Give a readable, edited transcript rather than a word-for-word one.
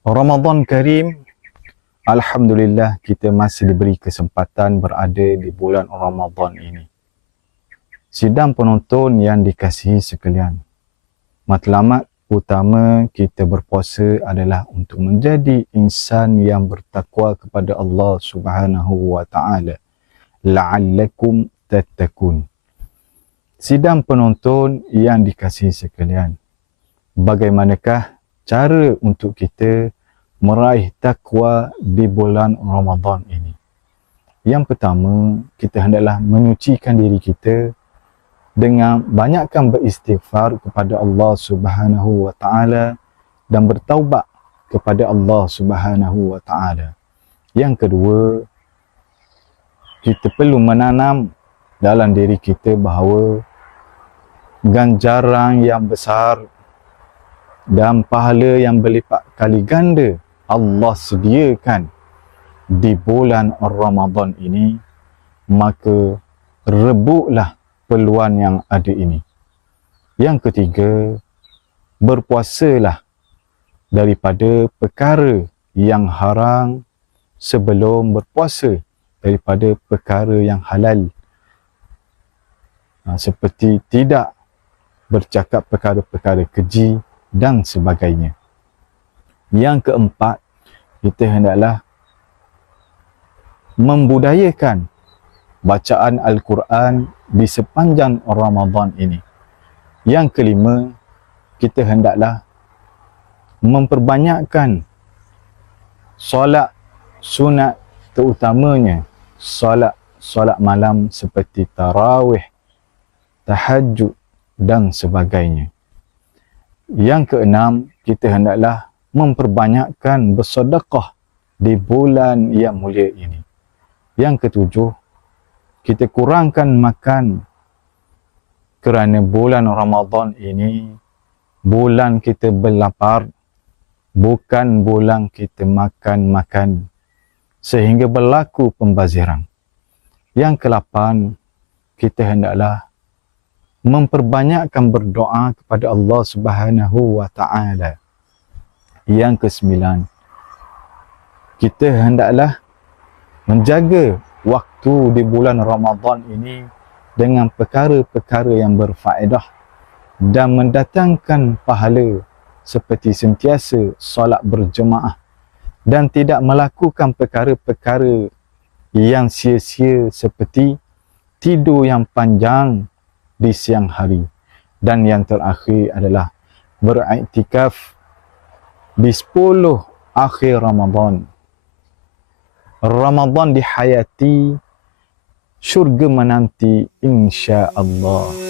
Ramadan Karim, Alhamdulillah kita masih diberi kesempatan berada di bulan Ramadan ini. Sidang penonton yang dikasihi sekalian, matlamat utama kita berpuasa adalah untuk menjadi insan yang bertakwa kepada Allah Subhanahu wa taala. La'allakum tattaqun. Sidang penonton yang dikasihi sekalian, bagaimanakah cara untuk kita meraih takwa di bulan Ramadan ini? Yang pertama, kita hendaklah menyucikan diri kita dengan banyakkan beristighfar kepada Allah Subhanahu wa taala dan bertaubat kepada Allah Subhanahu wa taala. Yang kedua, kita perlu menanam dalam diri kita bahawa ganjaran yang besar dan pahala yang berlipat kali ganda Allah sediakan di bulan Ramadan ini, maka rebutlah peluang yang ada ini. Yang ketiga, berpuasalah daripada perkara yang haram sebelum berpuasa daripada perkara yang halal. Seperti tidak bercakap perkara-perkara keji dan sebagainya. Yang keempat, kita hendaklah membudayakan bacaan Al-Quran di sepanjang Ramadan ini. Yang kelima, kita hendaklah memperbanyakkan solat sunat, terutamanya solat malam seperti tarawih, tahajud dan sebagainya. Yang keenam, kita hendaklah memperbanyakkan bersedekah di bulan yang mulia ini. Yang ketujuh, kita kurangkan makan kerana bulan Ramadan ini bulan kita berlapar, bukan bulan kita makan-makan sehingga berlaku pembaziran. Yang kelapan, kita hendaklah memperbanyakkan berdoa kepada Allah Subhanahu wa taala. Yang kesembilan, kita hendaklah menjaga waktu di bulan Ramadan ini dengan perkara-perkara yang berfaedah dan mendatangkan pahala seperti sentiasa solat berjemaah dan tidak melakukan perkara-perkara yang sia-sia seperti tidur yang panjang di siang hari. Dan yang terakhir adalah beriktikaf di 10 akhir Ramadan. Ramadan dihayati, syurga menanti insya Allah.